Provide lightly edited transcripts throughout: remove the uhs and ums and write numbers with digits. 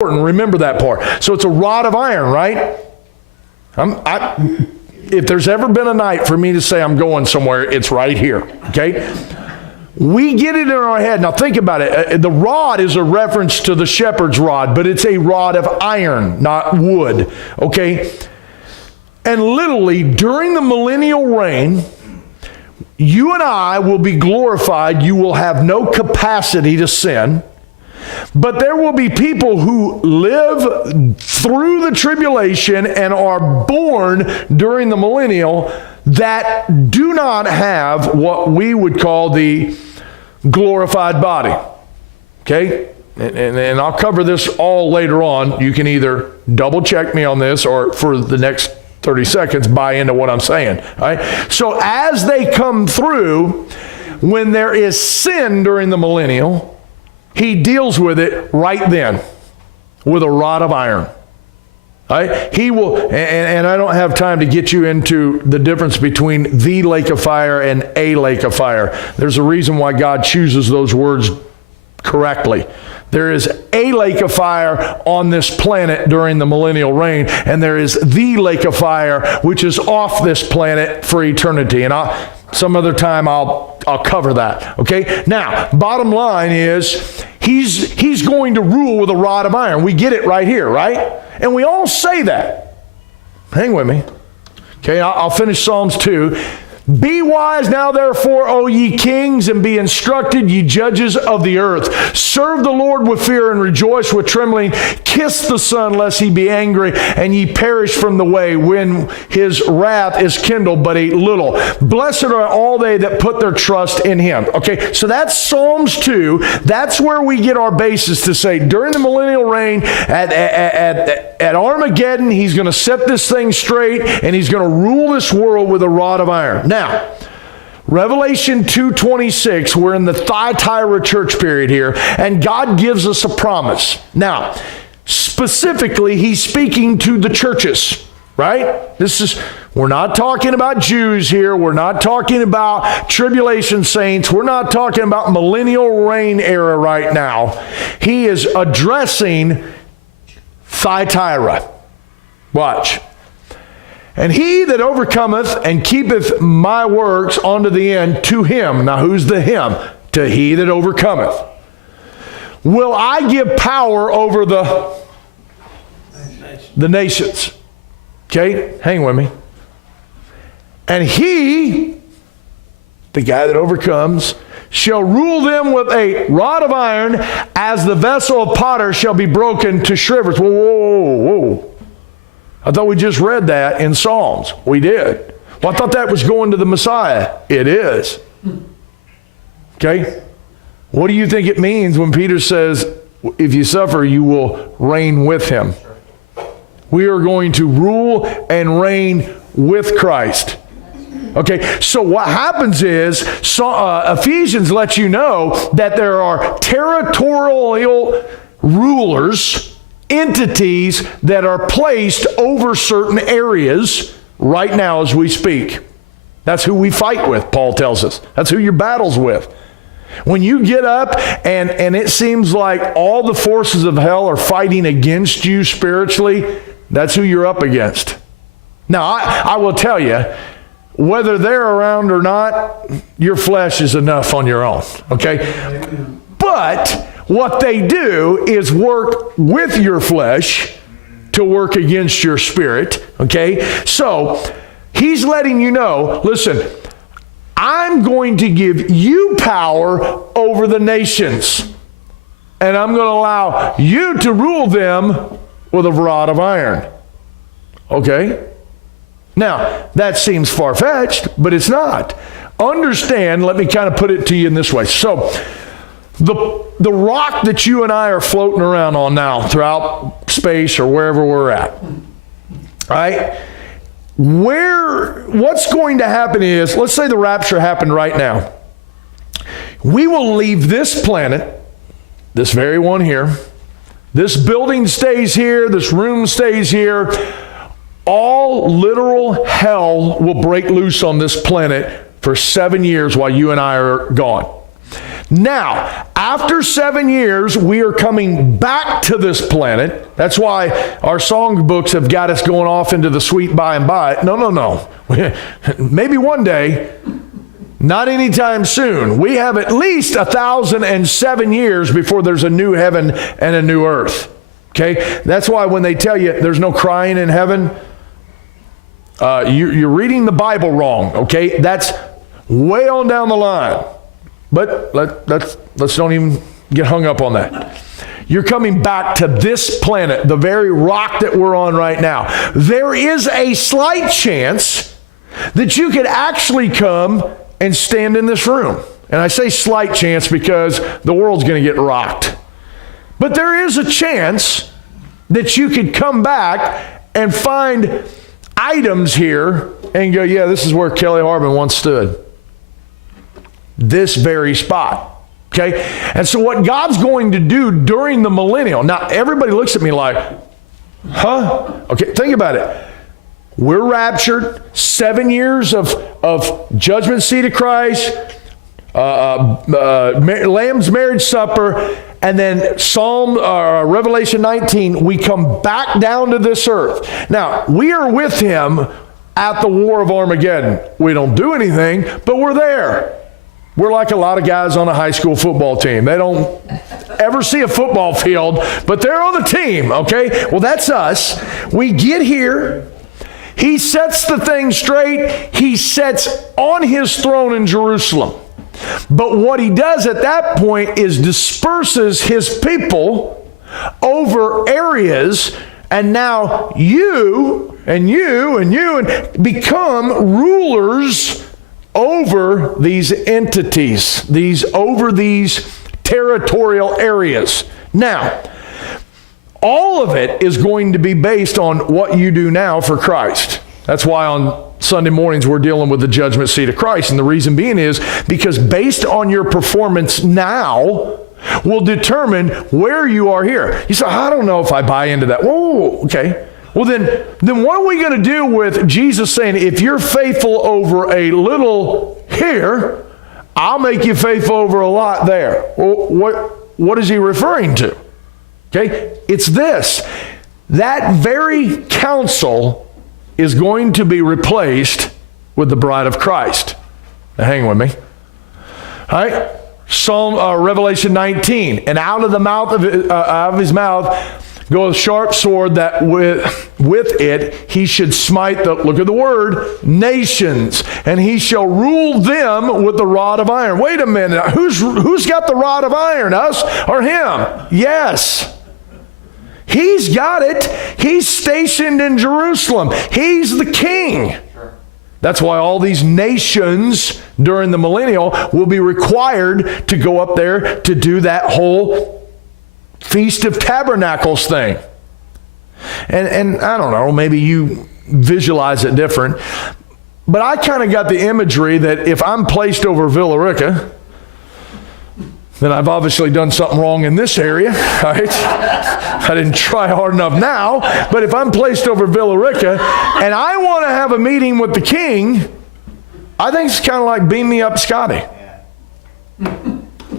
Remember that part. So it's a rod of iron, right? If there's ever been a night for me to say I'm going somewhere, it's right here, okay? We get it in our head. Now think about it. The rod is a reference to the shepherd's rod, but it's a rod of iron, not wood, okay? And literally, during the millennial reign, you and I will be glorified. You will have no capacity to sin. But there will be people who live through the tribulation and are born during the millennial that do not have what we would call the glorified body. Okay? And I'll cover this all later on. You can either double check me on this or for the next 30 seconds buy into what I'm saying. All right? So as they come through, when there is sin during the millennial, he deals with it right then with a rod of iron. Right? He will, and I don't have time to get you into the difference between the lake of fire and a lake of fire. There's a reason why God chooses those words correctly. There is a lake of fire on this planet during the millennial reign, and there is the lake of fire which is off this planet for eternity. And some other time I'll cover that. Okay? Now, bottom line is he's going to rule with a rod of iron. We get it right here, right? And we all say that. Hang with me. Okay, I'll finish Psalms 2. Be wise now, therefore, O ye kings, and be instructed, ye judges of the earth. Serve the Lord with fear and rejoice with trembling. Kiss the Son, lest he be angry, and ye perish from the way when his wrath is kindled but a little. Blessed are all they that put their trust in him. Okay, so that's Psalms 2. That's where we get our basis to say, during the millennial reign, at Armageddon, he's going to set this thing straight, and he's going to rule this world with a rod of iron. Now, Revelation 2:26, we're in the Thyatira church period here, and God gives us a promise. Now, specifically, he's speaking to the churches, right? We're not talking about Jews here. We're not talking about tribulation saints. We're not talking about millennial reign era right now. He is addressing Thyatira. Watch. And he that overcometh and keepeth my works unto the end, to him. Now who's the him? To he that overcometh. Will I give power over the nations. Okay? Hang with me. And he, the guy that overcomes, shall rule them with a rod of iron, as the vessel of potter shall be broken to shrivers. Whoa, whoa, whoa. I thought we just read that in Psalms. We did. Well, I thought that was going to the Messiah. It is. Okay? What do you think it means when Peter says, if you suffer, you will reign with him? We are going to rule and reign with Christ. Okay, so what happens is Ephesians lets you know that there are territorial rulers, entities that are placed over certain areas right now as we speak. That's who we fight with, Paul tells us. That's who your battle's with. When you get up and it seems like all the forces of hell are fighting against you spiritually, that's who you're up against. Now, I will tell you, whether they're around or not, your flesh is enough on your own, okay? But what they do is work with your flesh to work against your spirit, okay? So he's letting you know, listen, I'm going to give you power over the nations, and I'm going to allow you to rule them with a rod of iron. Okay? Now, that seems far-fetched, but it's not. Understand, let me kind of put it to you in this way. So, the rock that you and I are floating around on now throughout space or wherever we're at, right? What's going to happen is, let's say the rapture happened right now. We will leave this planet, this very one here. This building stays here. This room stays here. All literal hell will break loose on this planet for 7 years while you and I are gone. Now, after 7 years, we are coming back to this planet. That's why our songbooks have got us going off into the sweet by and by. No. Maybe one day, not anytime soon. We have at least 1,007 years before there's a new heaven and a new earth. Okay? That's why when they tell you there's no crying in heaven, you're reading the Bible wrong. Okay? That's way on down the line. But let's don't even get hung up on that. You're coming back to this planet, the very rock that we're on right now. There is a slight chance that you could actually come and stand in this room. And I say slight chance because the world's going to get rocked. But there is a chance that you could come back and find items here and go, yeah, this is where Kelly Harbin once stood. This very spot. Okay? And so what God's going to do during the millennial, now everybody looks at me like, huh? Okay, think about it. We're raptured, 7 years of judgment seat of Christ, Lamb's marriage supper, and then Revelation 19, we come back down to this earth. Now, we are with him at the war of Armageddon. We don't do anything, but we're there. We're like a lot of guys on a high school football team. They don't ever see a football field, but they're on the team, okay? Well, that's us. We get here. He sets the thing straight. He sets on his throne in Jerusalem. But what he does at that point is disperses his people over areas, and now you become rulers over these entities, over these territorial areas. Now, all of it is going to be based on what you do now for Christ. That's why on Sunday mornings we're dealing with the judgment seat of Christ. And the reason being is because based on your performance now will determine where you are here. You say, I don't know if I buy into that. Whoa, okay. Well, then what are we going to do with Jesus saying, if you're faithful over a little here, I'll make you faithful over a lot there? Well, what is he referring to? Okay, it's this. That very counsel is going to be replaced with the bride of Christ. Now, hang with me. All right, Revelation 19. And out of the mouth of his mouth goes a sharp sword that with it he should smite look at the word, nations, and he shall rule them with the rod of iron. Wait a minute, who's got the rod of iron, us or him? Yes. He's got it. He's stationed in Jerusalem. He's the king. That's why all these nations during the millennial will be required to go up there to do that whole Feast of Tabernacles thing. And I don't know, maybe you visualize it different, but I kind of got the imagery that if I'm placed over Villa Rica, then I've obviously done something wrong in this area, right? I didn't try hard enough now, but if I'm placed over Villa Rica and I want to have a meeting with the king, I think it's kind of like beam me up, Scotty.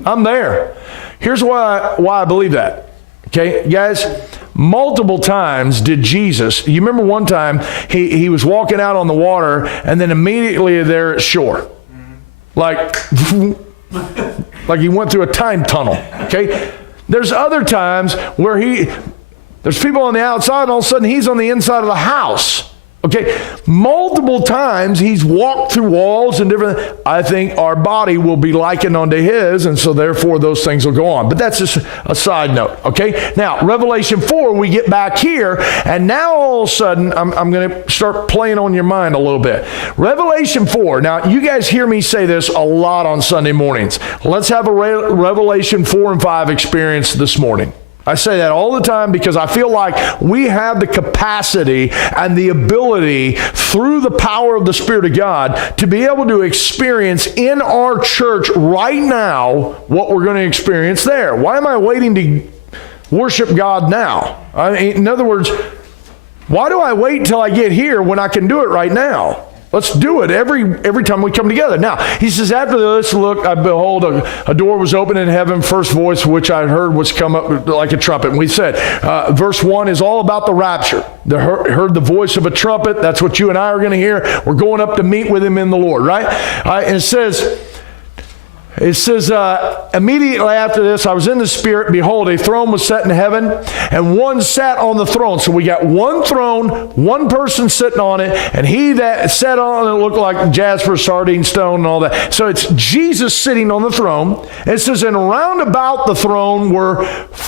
I'm there. Here's why I believe that. Okay, guys, multiple times did Jesus, you remember one time he was walking out on the water and then immediately there at shore. Like he went through a time tunnel, okay? There's other times where there's people on the outside and all of a sudden he's on the inside of the house, okay? Multiple times he's walked through walls and different. I think our body will be likened unto his, and so therefore those things will go on. But that's just a side note, okay? Now, Revelation 4, we get back here, and now all of a sudden, I'm going to start playing on your mind a little bit. Revelation 4, now you guys hear me say this a lot on Sunday mornings. Let's have a Revelation 4 and 5 experience this morning. I say that all the time because I feel like we have the capacity and the ability through the power of the Spirit of God to be able to experience in our church right now what we're going to experience there. Why am I waiting to worship God now? I mean, in other words, why do I wait until I get here when I can do it right now? Let's do it every time we come together. Now, he says, after this, look, I behold, a door was opened in heaven. First voice which I heard was come up like a trumpet. And we said, verse 1 is all about the rapture. Heard the voice of a trumpet. That's what you and I are going to hear. We're going up to meet with him in the Lord, right? And it says, immediately after this, I was in the Spirit. Behold, a throne was set in heaven, and one sat on the throne. So we got one throne, one person sitting on it, and he that sat on it looked like jasper, sardine stone, and all that. So it's Jesus sitting on the throne. And it says, and round about the throne were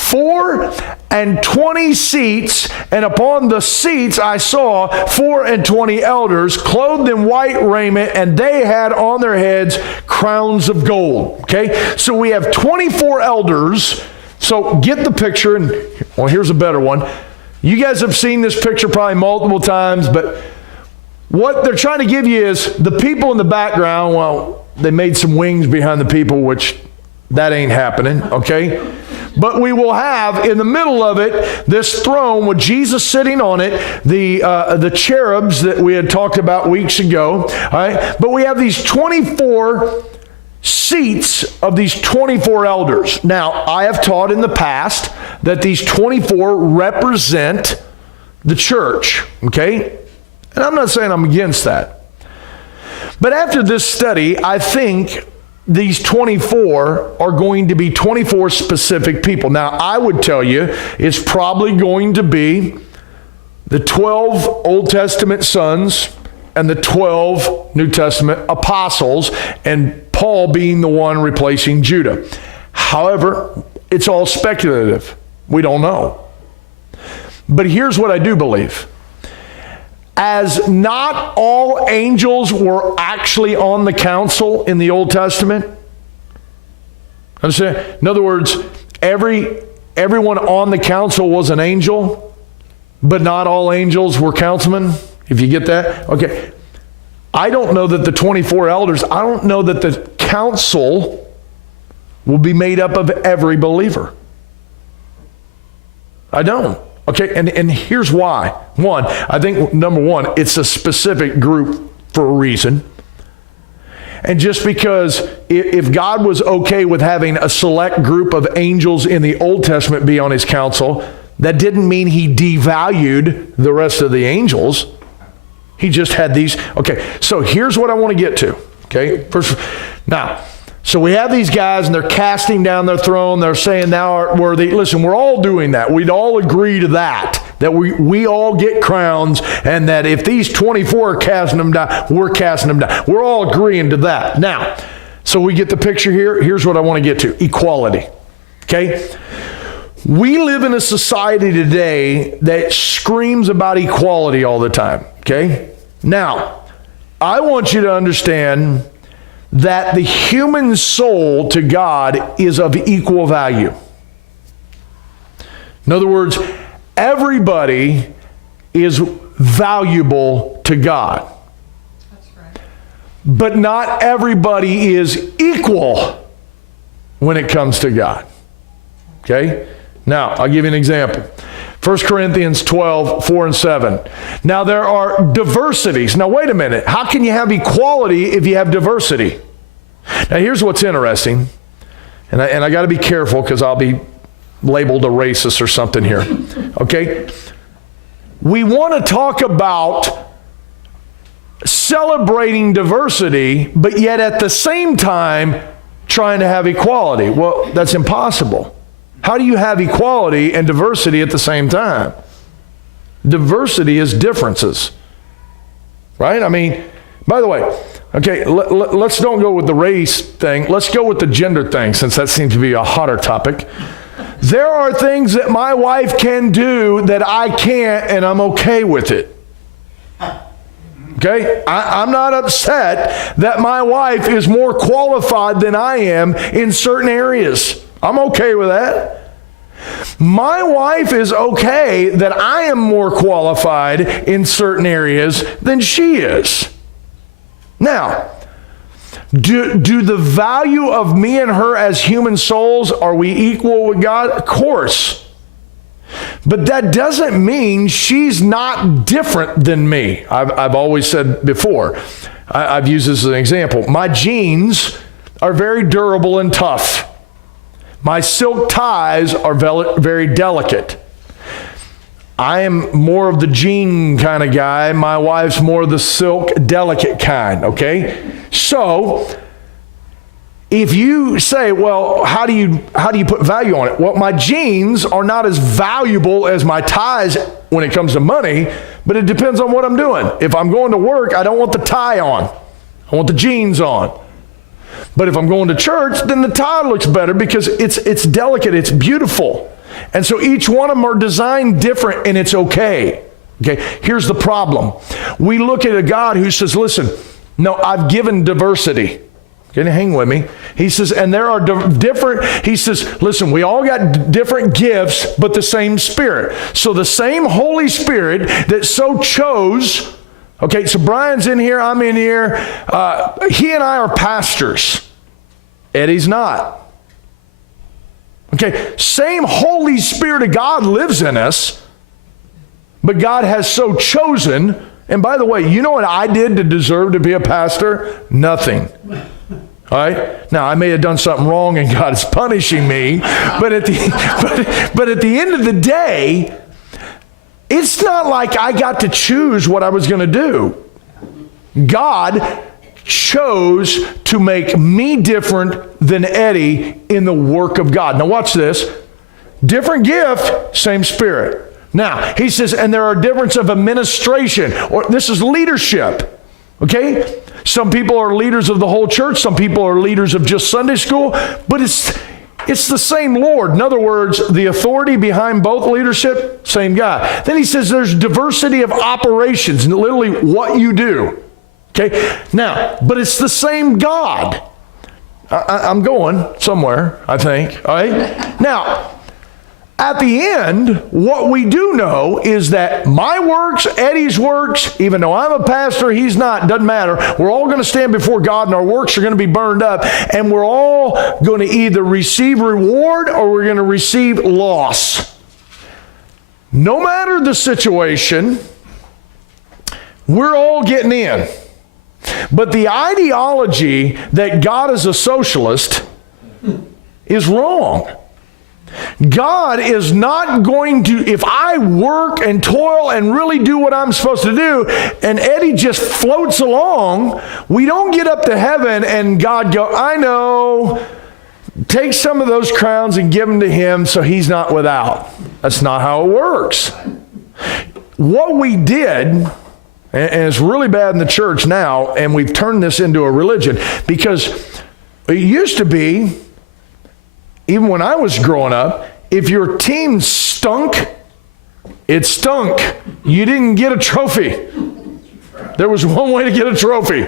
24 seats, and upon the seats I saw 24 elders, clothed in white raiment, and they had on their heads crowns of gold. Okay, so we have 24 elders. So get the picture, and well, here's a better one. You guys have seen this picture probably multiple times, but what they're trying to give you is the people in the background. Well, they made some wings behind the people, which that ain't happening, okay? But we will have in the middle of it this throne with Jesus sitting on it, the cherubs that we had talked about weeks ago, all right? But we have these 24 seats of these 24 elders. Now, I have taught in the past that these 24 represent the church, okay? And I'm not saying I'm against that. But after this study, I think these 24 are going to be 24 specific people. Now, I would tell you it's probably going to be the 12 Old Testament sons and the 12 New Testament apostles, and Paul being the one replacing Judah. However, it's all speculative. We don't know. But here's what I do believe. As not all angels were actually on the council in the Old Testament. Understand? In other words, everyone on the council was an angel, but not all angels were councilmen. If you get that? Okay. I don't know that the 24 elders, I don't know that the council will be made up of every believer. I don't. Okay, and here's why. One, I think number one, it's a specific group for a reason. And just because if God was okay with having a select group of angels in the Old Testament be on his council, that didn't mean he devalued the rest of the angels. He just had these. Okay, so here's what I want to get to. Okay, first, now, so we have these guys and they're casting down their throne. They're saying, thou art worthy. Listen, we're all doing that. We'd all agree to that we all get crowns, and that if these 24 are casting them down, we're casting them down. We're all agreeing to that. Now, so we get the picture here. Here's what I want to get to. Equality. Okay? We live in a society today that screams about equality all the time. Okay? Now, I want you to understand that the human soul to God is of equal value. In other words, everybody is valuable to God. That's right. But not everybody is equal when it comes to God. Okay? Now, I'll give you an example. 1 Corinthians 12, 4 and 7. Now, there are diversities. Now, wait a minute. How can you have equality if you have diversity? Now, here's what's interesting. And I got to be careful because I'll be labeled a racist or something here. Okay? We want to talk about celebrating diversity, but yet at the same time trying to have equality. Well, that's impossible. How do you have equality and diversity at the same time? Diversity is differences, right? I mean, by the way, okay, let's don't go with the race thing. Let's go with the gender thing, since that seems to be a hotter topic. There are things that my wife can do that I can't, and I'm okay with it. Okay? I'm not upset that my wife is more qualified than I am in certain areas. I'm okay with that. My wife is okay that I am more qualified in certain areas than she is. Now, do the value of me and her as human souls, are we equal with God? Of course. But that doesn't mean she's not different than me. I've always said before, I've used this as an example. My jeans are very durable and tough. My silk ties are very delicate. I am more of the jean kind of guy. My wife's more of the silk, delicate kind, okay? So, if you say, well, how do you put value on it? Well, my jeans are not as valuable as my ties when it comes to money, but it depends on what I'm doing. If I'm going to work, I don't want the tie on. I want the jeans on. But if I'm going to church, then the tie looks better because it's delicate, it's beautiful. And so each one of them are designed different, and it's okay. Okay, here's the problem. We look at a God who says, listen, no, I've given diversity. Okay, hang with me. He says, and there are different, he says, listen, we all got different gifts, but the same Spirit. So the same Holy Spirit that so chose, okay, so Brian's in here, I'm in here. He and I are pastors. Eddie's not. Okay, same Holy Spirit of God lives in us, but God has so chosen. And by the way, you know what I did to deserve to be a pastor? Nothing. All right? Now, I may have done something wrong and God's punishing me, but at the end of the day, it's not like I got to choose what I was going to do. God chose to make me different than Eddie in the work of God. Now watch this. Different gift, same Spirit. Now, he says, and there are differences of administration, or this is leadership. Okay? Some people are leaders of the whole church. Some people are leaders of just Sunday school. But it's the same Lord. In other words, the authority behind both leadership, same guy. Then he says there's diversity of operations, literally what you do. Okay? Now, but it's the same God. I'm going somewhere, I think. All right? Now, at the end, what we do know is that my works, Eddie's works, even though I'm a pastor, he's not, doesn't matter. We're all going to stand before God and our works are going to be burned up, and we're all going to either receive reward or we're going to receive loss. No matter the situation, we're all getting in. But the ideology that God is a socialist is wrong. God is not going to, if I work and toil and really do what I'm supposed to do, and Eddie just floats along, we don't get up to heaven and God go, I know, take some of those crowns and give them to him so he's not without. That's not how it works. What we did, and it's really bad in the church now, and we've turned this into a religion, because it used to be, even when I was growing up, if your team stunk, it stunk. You didn't get a trophy. There was one way to get a trophy.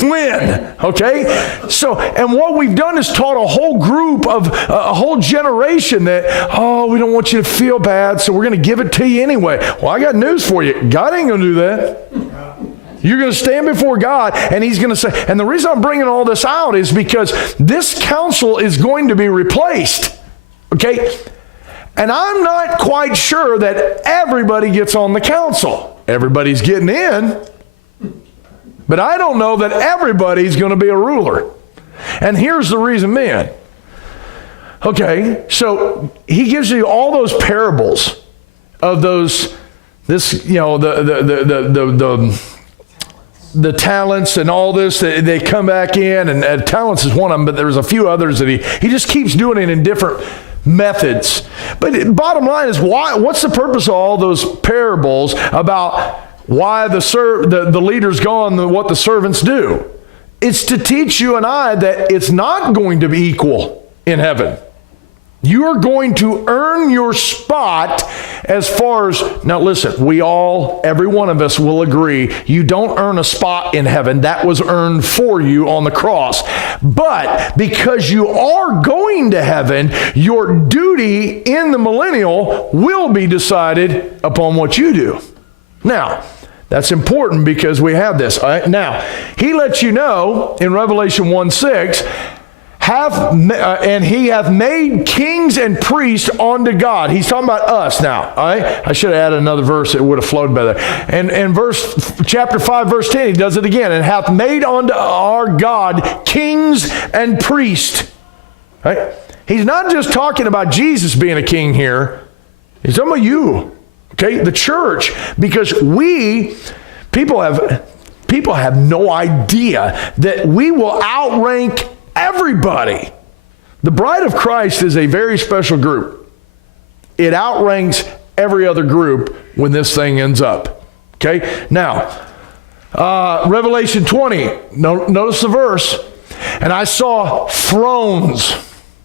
Win, okay? So, and what we've done is taught a whole group of, a whole generation that, oh, we don't want you to feel bad, so we're going to give it to you anyway. Well, I got news for you. God ain't going to do that. You're going to stand before God, and he's going to say, and the reason I'm bringing all this out is because this council is going to be replaced, okay? And I'm not quite sure that everybody gets on the council. Everybody's getting in, but I don't know that everybody's going to be a ruler. And here's the reason being. Okay, so he gives you all those parables of those, this, you know, the talents and all this, they come back in, and talents is one of them, but there's a few others that he just keeps doing it in different methods. But bottom line is, what's the purpose of all those parables about why the leader's gone, what the servants do? It's to teach you and I that it's not going to be equal in heaven. You are going to earn your spot as far as, now listen, every one of us will agree, you don't earn a spot in heaven. That was earned for you on the cross. But because you are going to heaven, your duty in the millennial will be decided upon what you do. Now, that's important because we have this. All right? Now, he lets you know in Revelation 1:6, and he hath made kings and priests unto God. He's talking about us now. All right? I should have added another verse. It would have flowed better. And chapter 5, verse 10, he does it again. And hath made unto our God kings and priests. Right? He's not just talking about Jesus being a king here. He's talking about you. Okay? The church. Because people have no idea that we will outrank everybody. The bride of Christ is a very special group. It outranks every other group when this thing ends up. Okay? Now, Revelation 20. Notice the verse. And I saw thrones.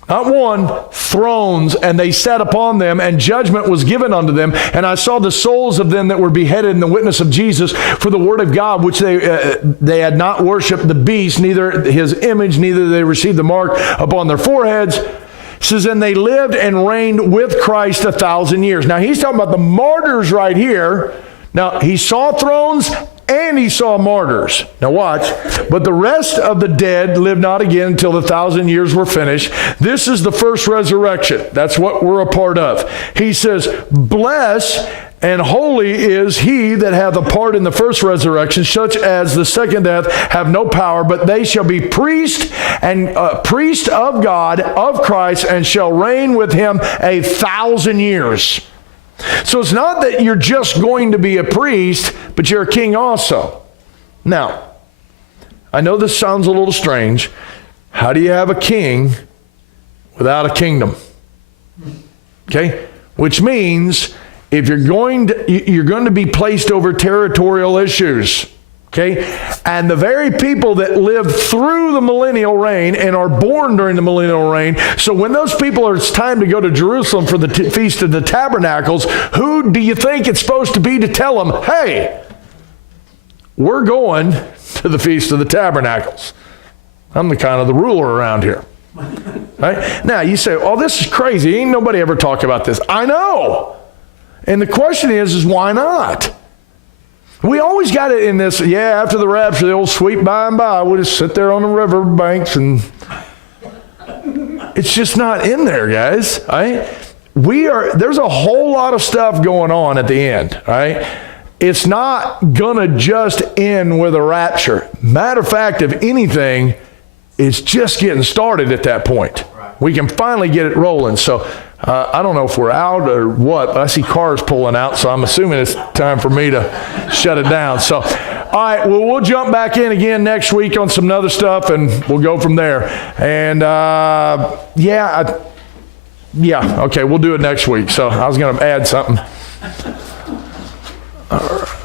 Not one, thrones, and they sat upon them, and judgment was given unto them. And I saw the souls of them that were beheaded in the witness of Jesus for the word of God, which they had not worshipped the beast, neither his image, neither they received the mark upon their foreheads. It says, and they lived and reigned with Christ 1,000 years. Now, he's talking about the martyrs right here. Now, he saw thrones and he saw martyrs. Now watch. But the rest of the dead lived not again until the 1,000 years were finished. This is the first resurrection. That's what we're a part of. He says, blessed and holy is he that hath a part in the first resurrection, such as the second death have no power, but they shall be priest of God, of Christ, and shall reign with him 1,000 years. So it's not that you're just going to be a priest, but you're a king also. Now, I know this sounds a little strange. How do you have a king without a kingdom? Okay? Which means if you're going to be placed over territorial issues. Okay? And the very people that lived through the millennial reign and are born during the millennial reign, so when those people it's time to go to Jerusalem for the Feast of the Tabernacles, who do you think it's supposed to be to tell them, hey, we're going to the Feast of the Tabernacles? I'm the kind of the ruler around here. Right? Now, you say, oh, this is crazy. Ain't nobody ever talked about this. I know. And the question is why not? We always got it in this, after the rapture, the old sweet by and by, we'll just sit there on the river banks and it's just not in there, guys. Right? There's a whole lot of stuff going on at the end, right? It's not gonna just end with a rapture. Matter of fact, if anything, it's just getting started at that point. We can finally get it rolling. So I don't know if we're out or what, but I see cars pulling out, so I'm assuming it's time for me to shut it down. So, all right, well, we'll jump back in again next week on some other stuff, and we'll go from there. And, okay, we'll do it next week. So I was going to add something. All right.